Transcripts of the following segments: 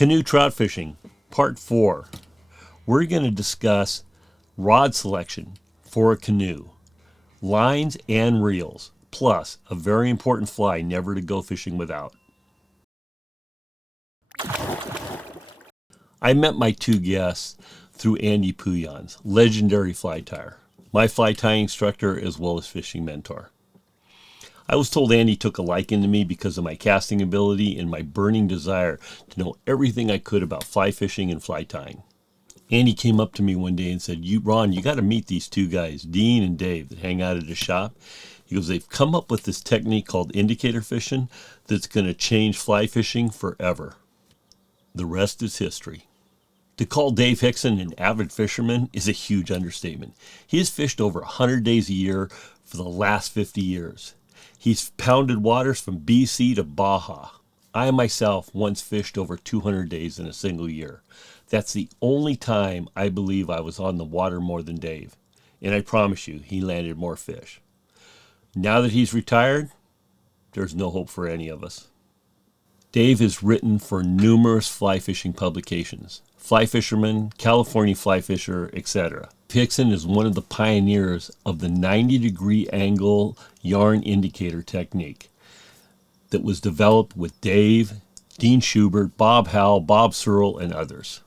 Canoe Trout Fishing, Part 4. We're going to discuss rod selection for a canoe, lines and reels, plus a very important fly never to go fishing without. I met my two guests through Andy Pouillon's legendary fly tyer, my fly tying instructor as well as fishing mentor. I was told Andy took a liking to me because of my casting ability and my burning desire to know everything I could about fly fishing and fly tying. Andy came up to me one day and said, Ron, you got to meet these two guys, Dean and Dave, that hang out at his shop. He goes, they've come up with this technique called indicator fishing that's going to change fly fishing forever. The rest is history. To call Dave Hickson an avid fisherman is a huge understatement. He has fished over 100 days a year for the last 50 years. He's pounded waters from BC to Baja. I myself once fished over 200 days in a single year. That's the only time I believe I was on the water more than Dave. And I promise you, he landed more fish. Now that he's retired, there's no hope for any of us. Dave has written for numerous fly fishing publications, Fly Fisherman, California Fly Fisher, etc. Hickson is one of the pioneers of the 90-degree angle yarn indicator technique that was developed with Dave, Dean Schubert, Bob Howell, Bob Searle, and others.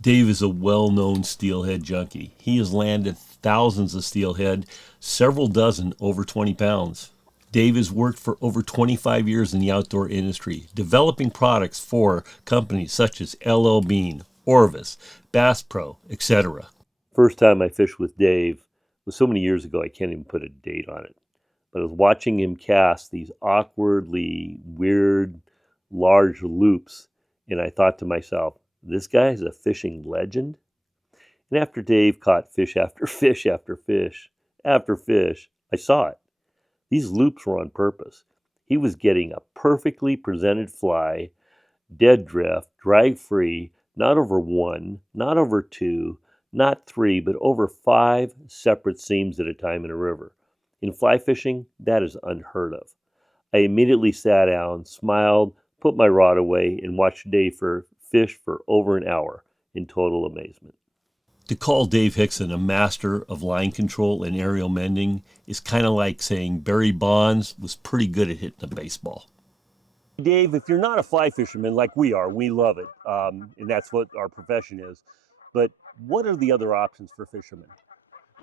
Dave is a well-known steelhead junkie. He has landed thousands of steelhead, several dozen over 20 pounds. Dave has worked for over 25 years in the outdoor industry, developing products for companies such as LL Bean, Orvis, Bass Pro, etc. First time I fished with Dave was so many years ago I can't even put a date on it. But I was watching him cast these awkwardly weird, large loops, and I thought to myself, this guy is a fishing legend? And after Dave caught fish after fish after fish after fish, I saw it. These loops were on purpose. He was getting a perfectly presented fly, dead drift, drag-free, not over one, not over two, not three, but over 5 separate seams at a time in a river. In fly fishing, that is unheard of. I immediately sat down, smiled, put my rod away, and watched Dave fish for over an hour in total amazement. To call Dave Hickson a master of line control and aerial mending is kind of like saying Barry Bonds was pretty good at hitting a baseball. Dave, if you're not a fly fisherman like we are, we love it, and that's what our profession is. But what are the other options for fishermen?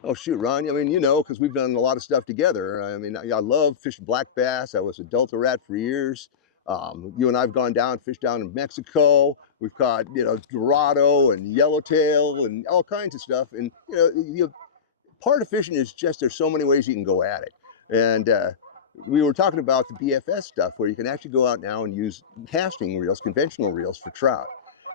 Oh shoot, Ron, I mean, you know, because we've done a lot of stuff together. I mean, I love fishing black bass. I was a Delta rat for years. You and I have gone down, fished down in Mexico. We've caught, Dorado and yellowtail and all kinds of stuff. And, part of fishing is just there's so many ways you can go at it. And we were talking about the BFS stuff where you can actually go out now and use casting reels, conventional reels for trout.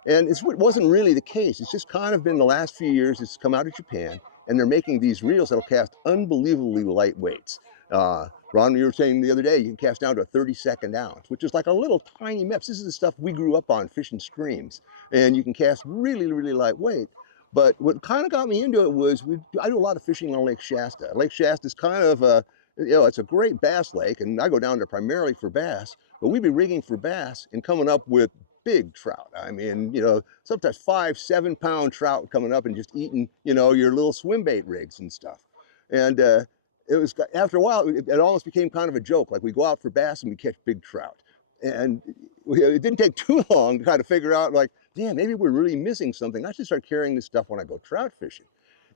And it wasn't really the case. It's just kind of been the last few years, it's come out of Japan, and they're making these reels that'll cast unbelievably light weights. Ron, you were saying the other day, you can cast down to a 32nd ounce, which is like a little tiny meps. This is the stuff we grew up on fishing streams. And you can cast really, really lightweight. But what kind of got me into it was I do a lot of fishing on Lake Shasta. Lake Shasta is kind of it's a great bass lake, and I go down there primarily for bass, but we'd be rigging for bass and coming up with big trout. I mean, sometimes 5-7 pound trout coming up and just eating, your little swim bait rigs and stuff. And it was, after a while, it almost became kind of a joke. Like we go out for bass and we catch big trout. And it didn't take too long to kind of figure out, like, damn, maybe we're really missing something. I should start carrying this stuff when I go trout fishing.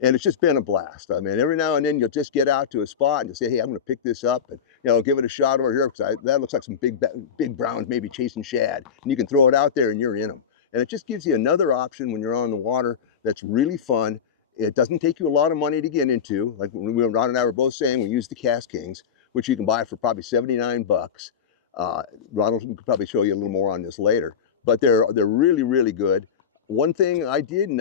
And it's just been a blast. I mean, every now and then you'll just get out to a spot and you'll say, hey, I'm going to pick this up and, give it a shot over here because that looks like some big browns maybe chasing shad. And you can throw it out there and you're in them. And it just gives you another option when you're on the water that's really fun. It doesn't take you a lot of money to get into. Like Ron and I were both saying, we use the Cast Kings, which you can buy for probably 79 bucks. Ronald can probably show you a little more on this later, but they're really, really good. One thing I did, and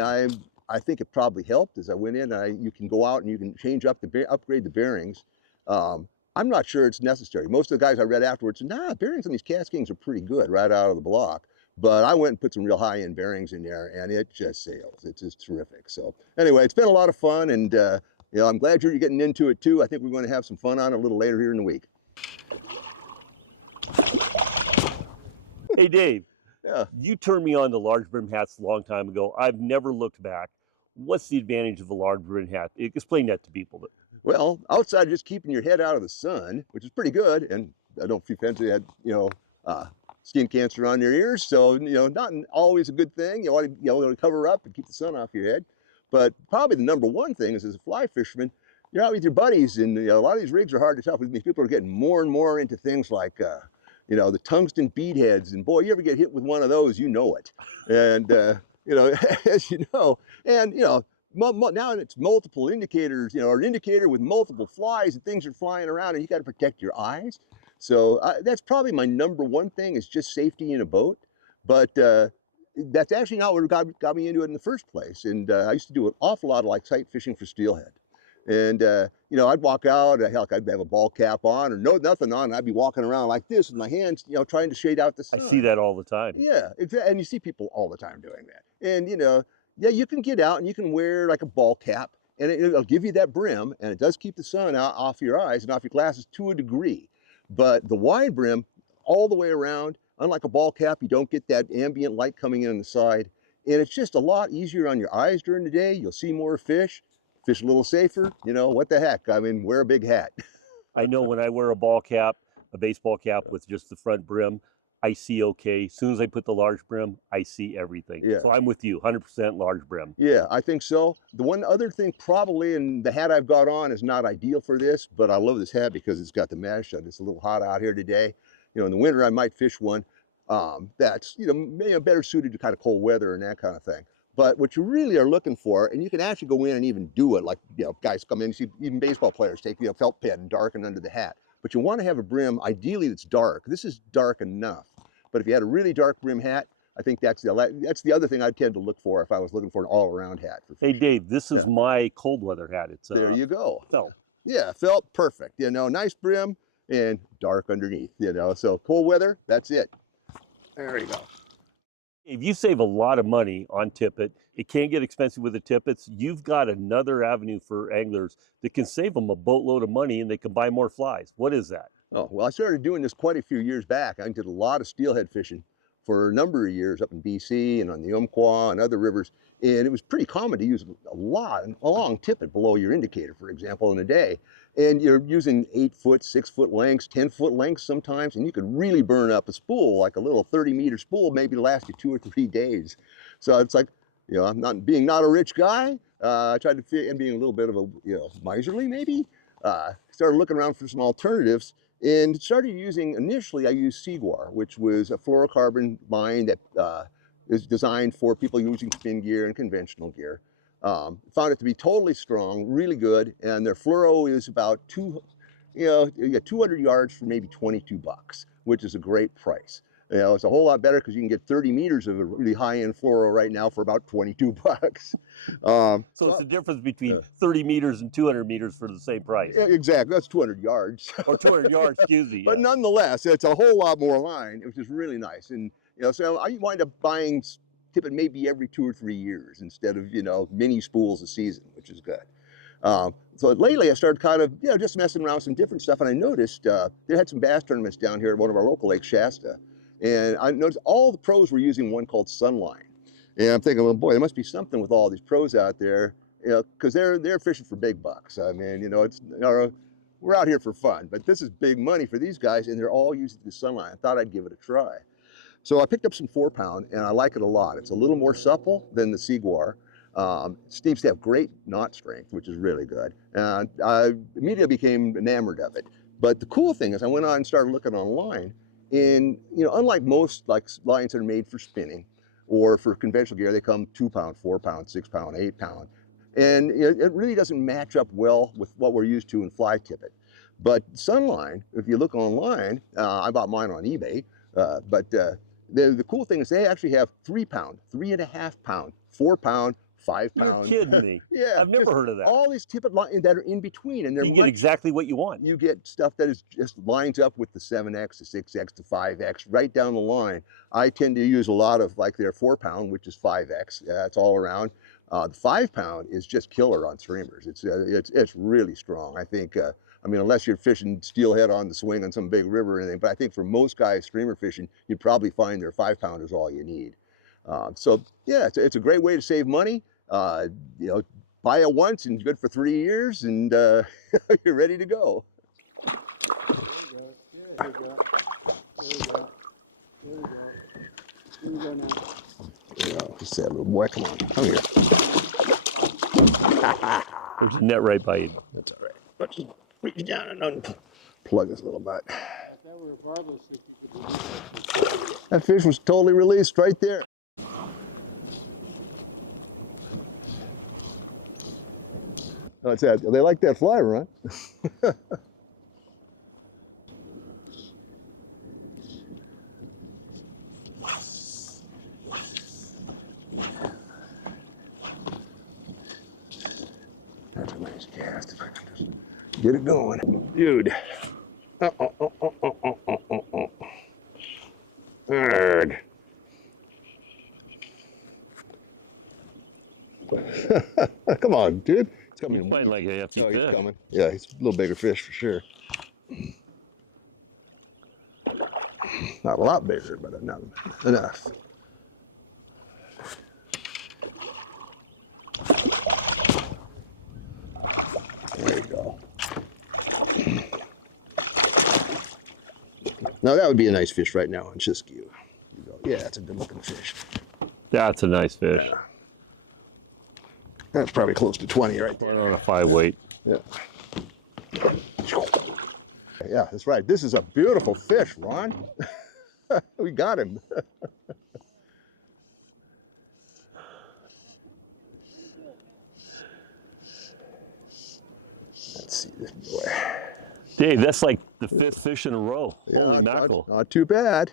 I think it probably helped, is I went in and you can go out and you can change up upgrade the bearings. I'm not sure it's necessary. Most of the guys I read afterwards said, nah, bearings on these Cast Kings are pretty good right out of the block. But I went and put some real high-end bearings in there, and it just sails. It's just terrific. So anyway, it's been a lot of fun, and I'm glad you're getting into it too. I think we're going to have some fun on it a little later here in the week. Hey, Dave, Yeah. You turned me on to large brim hats a long time ago. I've never looked back. What's the advantage of a large brim hat? Explain that to people. Well, outside just keeping your head out of the sun, which is pretty good, and I don't feel fancy had skin cancer on your ears, so not always a good thing. You want to cover up and keep the sun off your head. But probably the number one thing is, as a fly fisherman, you're out with your buddies, and a lot of these rigs are hard to tell. These people are getting more and more into things like the tungsten bead heads, and boy, you ever get hit with one of those, you know it. And as you know, and now it's multiple indicators, or an indicator with multiple flies and things are flying around, and you got to protect your eyes. So that's probably my number one thing, is just safety in a boat. But that's actually not what got me into it in the first place. And I used to do an awful lot of like sight fishing for steelhead. And I'd walk out, I'd have a ball cap on or nothing on, and I'd be walking around like this with my hands, trying to shade out the I sun. see that all the time. Yeah, exactly. And you see people all the time doing that. And yeah, you can get out and you can wear like a ball cap, and it'll give you that brim, and it does keep the sun off your eyes and off your glasses to a degree. But the wide brim, all the way around, unlike a ball cap, you don't get that ambient light coming in on the side, and it's just a lot easier on your eyes during the day. You'll see more fish a little safer. What the heck? I mean, wear a big hat. I know when I wear a ball cap, a baseball cap with just the front brim, I see okay. As soon as I put the large brim, I see everything. Yeah. So I'm with you, 100% large brim. Yeah, I think so. The one other thing probably, and the hat I've got on is not ideal for this, but I love this hat because it's got the mesh and it's a little hot out here today. In the winter I might fish one that's maybe better suited to kind of cold weather and that kind of thing. But what you really are looking for, and you can actually go in and even do it, like guys come in, you see even baseball players take felt pen and darken under the hat. But you want to have a brim ideally that's dark. This is dark enough. But if you had a really dark brim hat, I think that's the other thing I'd tend to look for if I was looking for an all-around hat. Hey Dave, this is my cold weather hat. It's there you go. Felt. Yeah, felt perfect. Nice brim and dark underneath. So cold weather, that's it. There you go. If you save a lot of money on tippet, it can get expensive with the tippets. You've got another avenue for anglers that can save them a boatload of money and they can buy more flies. What is that? Oh, well, I started doing this quite a few years back. I did a lot of steelhead fishing for a number of years up in BC and on the Umpqua and other rivers. And it was pretty common to use a long tippet below your indicator, for example, in a day. And you're using 8-foot, 6-foot lengths, 10-foot lengths sometimes, and you could really burn up a spool, like a little 30-meter spool, maybe to last you 2 or 3 days. So it's like, I'm not a rich guy. I tried to fit and being a little bit of a, miserly maybe. Started looking around for some alternatives. And started using, initially I used Seaguar, which was a fluorocarbon line that is designed for people using fin gear and conventional gear. Found it to be totally strong, really good, and their fluoro is about you get 200 yards for maybe $22, which is a great price. It's a whole lot better because you can get 30 meters of a really high-end fluoro right now for about $22. So it's the difference between 30 meters and 200 meters for the same price. Yeah, exactly. That's 200 yards. Or 200 yards, excuse me. But nonetheless, it's a whole lot more line, which is really nice. And so I wind up buying tippet maybe every 2 or 3 years instead of mini spools a season, which is good. So lately I started kind of just messing around with some different stuff, and I noticed they had some bass tournaments down here at one of our local lakes, Shasta. And I noticed all the pros were using one called Sunline. And I'm thinking, well, boy, there must be something with all these pros out there, because they're fishing for big bucks. I mean, it's we're out here for fun, but this is big money for these guys, and they're all using the Sunline. I thought I'd give it a try. So I picked up some 4-pound, and I like it a lot. It's a little more supple than the Seaguar. It seems to have great knot strength, which is really good. And I immediately became enamored of it. But the cool thing is I went on and started looking online. And unlike most lines that are made for spinning or for conventional gear, they come 2-pound, 4-pound, 6-pound, 8-pound, and it really doesn't match up well with what we're used to in fly tippet. But Sunline, if you look online, I bought mine on eBay. But the cool thing is they actually have 3-pound, 3.5-pound, 4-pound, 5-pound. You're kidding me. Yeah, I've never heard of that. All these tippet lines that are in between, and you get exactly what you want. You get stuff that is just lines up with the 7X, the 6X, the 5X, right down the line. I tend to use a lot of their 4-pound, which is 5X. It's all around. The 5-pound is just killer on streamers. It's really strong. I think I mean, unless you're fishing steelhead on the swing on some big river or anything. But I think for most guys streamer fishing, you'd probably find their 5-pounders all you need. So yeah, it's a great way to save money. You know, buy it once and good for 3 years, and you're ready to go. There you go. There you go. There you go. There you go now. Yeah, just that little boy. Come on, come here. There's a net right by you. That's all right. Let's just reach down and unplug this little bit. I thought we were barbless if you could do that. That fish was totally released right there. What's that? They like that fly, Ron. That's a nice cast if I can just get it going. Dude. Arrgh. Come on, dude. It's coming. He's fighting like a hefty Oh, fish. he's coming. Yeah, he's a little bigger fish for sure. Not a lot bigger, but enough. There you go. Now that would be a nice fish right now on Siskiyou. Yeah, that's a good looking fish. That's a nice fish. Yeah. That's probably close to 20 right Right there. on a 5 weight. Yeah. Yeah, that's right. This is a beautiful fish, Ron. We got him. Let's see this boy. Dave, that's like the 5th fish in a row. Yeah, Holy mackerel. not too bad.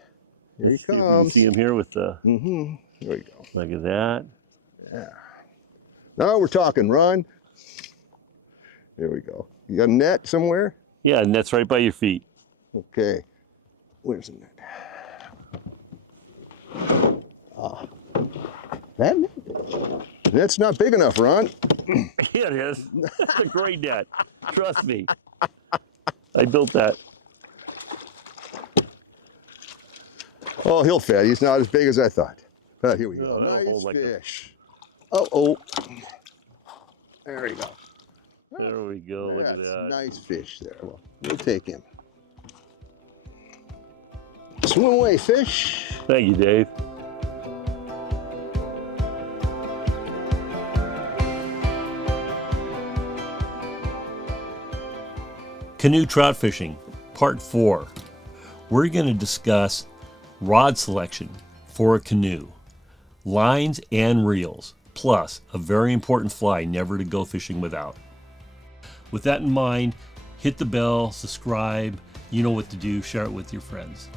Here he Let's see if we can comes. see him here with the, There we go. look at that. Yeah. Now we're talking, Ron. There we go. You got a net somewhere? Yeah, and that's right by your feet. Okay. Where's the net? Ah. That net? That's not big enough, Ron. Yeah, it is. That's a great net. Trust me. I built that. Oh, he'll fit. He's not as big as I thought. Here we go. Oh, that'll Nice hold like a- fish. Oh. There you go. There we go. Look at That's that. nice fish there. Well, we'll take him. Swim away, fish. Thank you, Dave. Canoe Trout Fishing, Part 4. We're going to discuss rod selection for a canoe, lines and reels, plus a very important fly never to go fishing without. With that in mind, hit the bell, subscribe, you know what to do, share it with your friends.